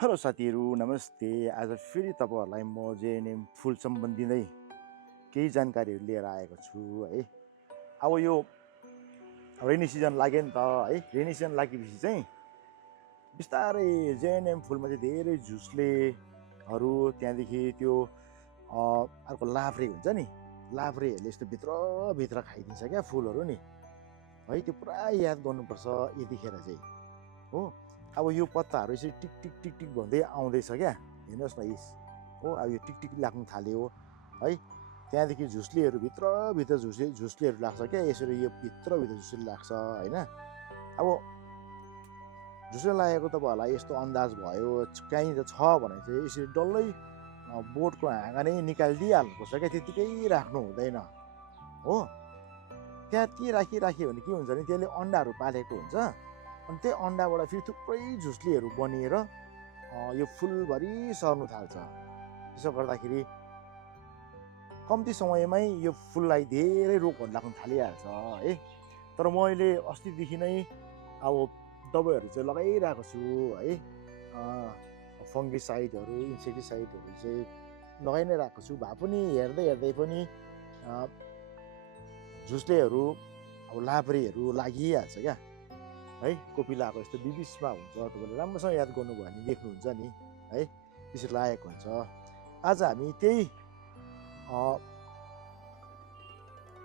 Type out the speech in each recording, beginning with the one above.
Hello साथीहरू नमस्ते। आज फेरि तपाईँहरूलाई म जेएनएम फुल सम्बन्धी नै केही जानकारीहरू लिएर आएको छु है। अब यो रेनी सिजन लाग्यो नि त है। रेनी सिजन लागेपछि चाहिँ बिस्तारै जेएनएम फुलमा चाहिँ धेरै झुसलेहरू, त्यहाँदेखि त्यो अर्को लाभ्रे हुन्छ नि, लाभ्रेहरूले यस्तो भित्रभित्र खाइदिन्छ क्या फुलहरू नि है। त्यो पुरा याद गर्नुपर्छ यतिखेर चाहिँ हो। अब यो पत्ताहरू यसरी टिक टिक टिक टिक भन्दै आउँदैछ क्या, हेर्नुहोस् न यस हो। अब यो टिक टिक लाग्नु थाल्यो है। त्यहाँदेखि झुसलेहरू भित्रभित्र झुसलेहरू लाग्छ क्या, यसरी यो भित्रभित्र झुसले लाग्छ होइन। अब झुसले लागेको तपाईँहरूलाई यस्तो अन्दाज भयो कहीँ छ भने चाहिँ यसरी डल्लै बोटको हाँगा नै निकालिदिइहाल्नुपर्छ क्या, त्यतिकै राख्नु हुँदैन हो। त्यहाँ राखिराख्यो भने के हुन्छ भने त्यसले अन्डाहरू पालेको हुन्छ, अनि त्यही अन्डाबाट फेरि थुप्रै झुसलीहरू बनिएर यो फुलभरि सर्नु थाल्छ। त्यसो गर्दाखेरि कम्ती समयमै यो फुललाई धेरै रोगहरू लाग्न थालिहाल्छ है। तर मैले अस्तिदेखि नै अब दबाईहरू चाहिँ लगाइरहेको छु है। फङ्गिसाइडहरू, इन्सेक्टिसाइडहरू चाहिँ लगाइ नै रहेको छु। भए पनि हेर्दै पनि झुसलेहरू अब लाभ्रेहरू लागिहाल्छ क्या है। कोपिलाको यस्तो बिबिसमा हुन्छ, तपाईँले राम्रोसँग याद गर्नुभयो भने देख्नुहुन्छ नि है, त्यसरी लागेको हुन्छ। आज हामी त्यही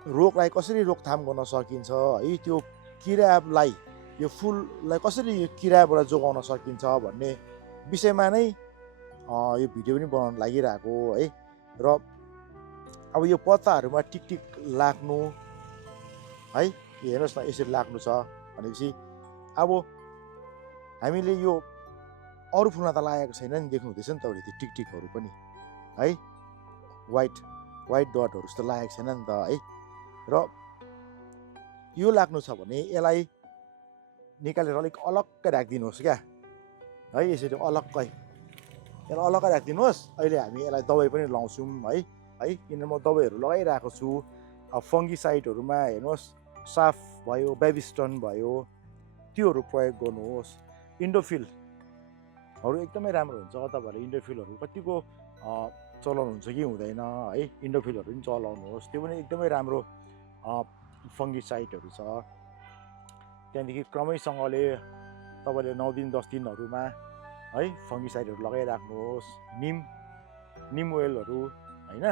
रोगलाई कसरी रोकथाम गर्न सकिन्छ है, त्यो किरालाई, यो फुललाई कसरी यो किराबाट जोगाउन सकिन्छ भन्ने विषयमा नै यो भिडियो पनि बनाउन लागिरहेको है। र अब यो पत्ताहरूमा टिक टिक लाग्नु है, हेर्नुहोस् न यसरी लाग्नु छ भनेपछि अब हामीले यो अरू फुलमा त लागेको छैन नि, देख्नु हुँदैछ नि तपाईँले त्यो टिकटिकहरू पनि है, वाइट डटहरू जस्तो लागेको छैन नि त है। र यो लाग्नु छ भने यसलाई निकालेर अलिक अलग्गै राखिदिनुहोस् क्या है। यसरी अलग्गै यसलाई अलग्गै राखिदिनुहोस्। अहिले हामी यसलाई दबाई पनि लाउँछौँ है किन म दबाईहरू लगाइरहेको छु। अब फङ्गिसाइडहरूमा हेर्नुहोस्, साफ भयो, बेबिस्टन भयो, त्योहरू प्रयोग गर्नुहोस्। इन्डोफिलहरू एकदमै राम्रो हुन्छ। तपाईँहरूले इन्डोफिलहरू कतिको चलाउनुहुन्छ कि हुँदैन है, इन्डोफिलहरू पनि चलाउनुहोस्। त्यो पनि एकदमै राम्रो फङ्गिसाइडहरू छ। त्यहाँदेखि क्रमैसँगले तपाईँले 9 दिन 10 दिनहरूमा है फङ्गिसाइडहरू लगाइराख्नुहोस्। निम ओइलहरू होइन,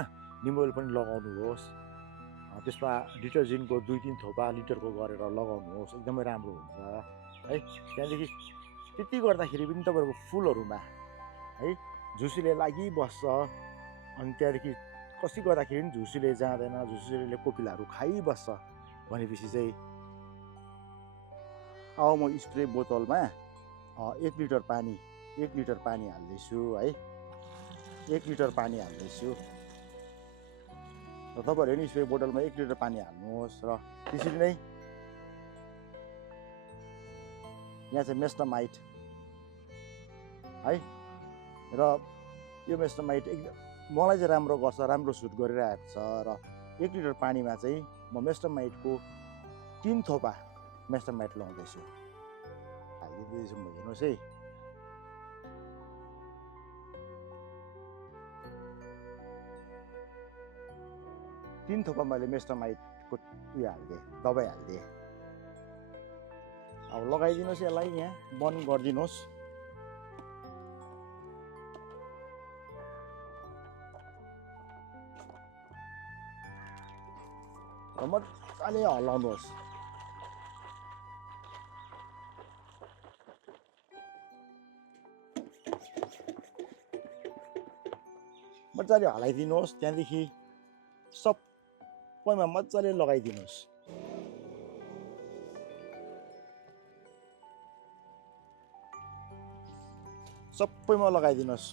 निम ओइल पनि लगाउनुहोस्। त्यसमा डिटर्जेन्टको 2-3 थोपा लिटरको गरेर लगाउनुहोस्, एकदमै राम्रो हुन्छ है। त्यहाँदेखि त्यति गर्दाखेरि पनि तपाईँहरूको फुलहरूमा है झुसुले लागिबस्छ। अनि त्यहाँदेखि कसरी गर्दाखेरि पनि झुसुले जाँदैन, झुसुलेले कोपिलाहरू खाइबस्छ भनेपछि चाहिँ अब म स्प्रे बोतलमा 1 लिटर पानी हाल्दैछु है। 1 लिटर पानी हाल्दैछु र तपाईँहरूले नि स्प्रे बोतलमा 1 लिटर पानी हाल्नुहोस्। र त्यसरी नै यहाँ चाहिँ मेस्टामाइट है, र यो मेस्टामाइट एकदम मलाई चाहिँ राम्रो गर्छ, राम्रो सुट गरिरहेको छ। र 1 लिटर पानीमा चाहिँ म मेस्टामाइटको 3 थोपा मेस्टामाइट लगाउँदैछु, हालिदिँदैछु म। हेर्नुहोस् है, तीन थोपा मैले मेस्टामाइटको उयो हालिदिएँ, दबाई हालिदिएँ। अब लगाइदिनुहोस्, यसलाई यहाँ बन्द गरिदिनुहोस्। र मजाले हल्लाउनुहोस्। मजाले हलाइदिनुहोस्। त्यहाँदेखि सबैमा मजाले लगाइदिनुहोस्। सबैमा लगाइदिनुहोस्।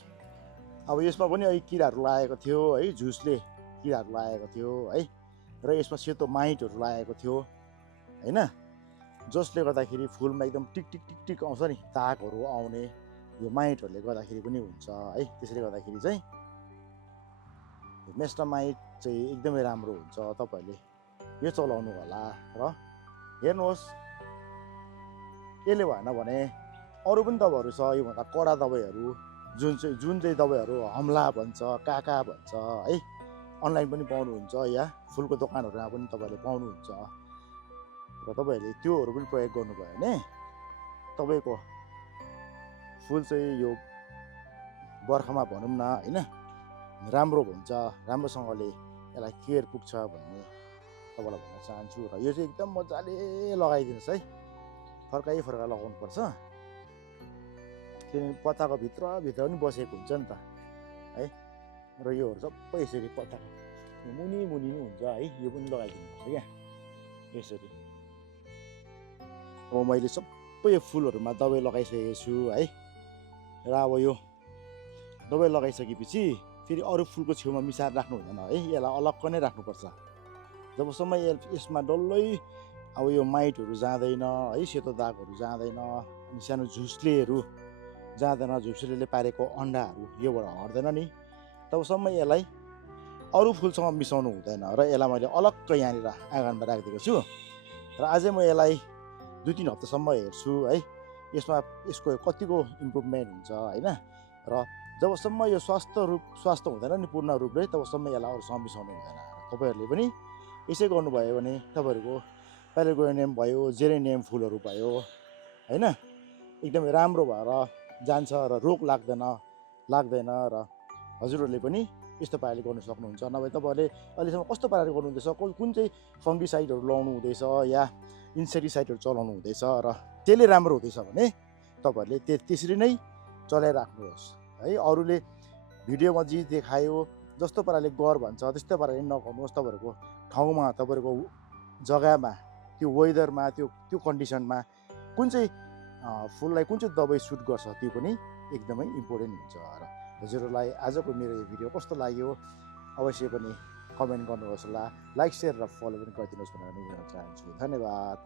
अब यसमा पनि अहिले किराहरू लागेको थियो है, झुसले किराहरू लागेको थियो है, र यसमा सेतो माइटहरू लागेको थियो होइन, जसले गर्दाखेरि फुलमा एकदम टिक टिक टिक टिक आउँछ नि, दागहरू आउने, यो माइटहरूले गर्दाखेरि पनि हुन्छ है। त्यसले गर्दाखेरि चाहिँ मेस्टामाइट चाहिँ एकदमै राम्रो हुन्छ, तपाईँहरूले यो चलाउनु होला। र हेर्नुहोस्, यसले भएन भने अरू पनि दबाईहरू छ, योभन्दा कडा दबाईहरू जुन चाहिँ दबाईहरू हमला भन्छ, काका भन्छ है, अनलाइन पनि पाउनुहुन्छ या फुलको दोकानहरूमा पनि तपाईँहरूले पाउनुहुन्छ। र तपाईँहरूले त्योहरू पनि प्रयोग गर्नुभयो भने तपाईँको फुल चाहिँ यो बर्खामा भनौँ न होइन राम्रो हुन्छ, राम्रोसँगले यसलाई केयर पुग्छ भन्ने तपाईँलाई भन्न चाहन्छु। र यो चाहिँ एकदम मजाले लगाइदिनुहोस् है, फर्काइ लगाउनुपर्छ, किनभने पत्ताको भित्र पनि बसेको हुन्छ नि त है। र योहरू सबै यसरी पत्ता मुनि मुनि हुन्छ है, यो पनि लगाइदिनुपर्छ क्या यसरी। अब मैले सबै फुलहरूमा दबाई लगाइसकेको छु है। र अब यो दबाई लगाइसकेपछि फेरि अरू फुलको छेउमा मिसाएर राख्नु हुँदैन है, यसलाई अलग्ग नै राख्नुपर्छ। जबसम्म यसमा डल्लै अब यो माइटहरू जाँदैन है, सेतो दागहरू जाँदैन, अनि सानो झुस्लेहरू जाँदैन, झुस्लेले पारेको अन्डाहरू योबाट हट्दैन नि, तबसम्म यसलाई अरू फुलसँग मिसाउनु हुँदैन। र यसलाई मैले अलग्ग यहाँनिर आँगनमा राखिदिएको छु। र अझै म यसलाई 2-3 हप्तासम्म हेर्छु है, यसको कतिको इम्प्रुभमेन्ट हुन्छ होइन। र जबसम्म यो स्वास्थ्य हुँदैन नि पूर्ण रूपले, तबसम्म यसलाई अरूसँग मिसाउनु हुँदैन। तपाईँहरूले पनि यसै गर्नुभयो भने तपाईँहरूको पेलेगोनियम भयो, जेरेनियम फुलहरू भयो होइन, एकदमै राम्रो भएर जान्छ र रोग लाग्दैन। र हजुरहरूले पनि यस्तो पाराले गर्नु सक्नुहुन्छ। नभए तपाईँहरूले अहिलेसम्म कस्तो पाराले गर्नुहुँदैछ, कुन चाहिँ फङ्गिसाइडहरू लाउनु हुँदैछ या इन्सेक्टिसाइडहरू चलाउनु हुँदैछ र त्यसले राम्रो हुँदैछ भने तपाईँहरूले त्यसरी नै चलाइराख्नुहोस् है। अरूले भिडियोमा जे देखायो जस्तो पाराले गर भन्छ त्यस्तो पाराले नगर्नुहोस्। तपाईँहरूको ठाउँमा, तपाईँहरूको जग्गामा, त्यो वेदरमा, त्यो कन्डिसनमा कुन चाहिँ फुललाई कुन चाहिँ दबाई सुट गर्छ त्यो पनि एकदमै इम्पोर्टेन्ट हुन्छ। र हजुरहरूलाई आजको मेरो यो भिडियो कस्तो लाग्यो अवश्य पनि कमेन्ट गर्नुहोस् होला, लाइक, सेयर र फलो पनि गरिदिनुहोस् भनेर भन्न चाहन्छु। धन्यवाद।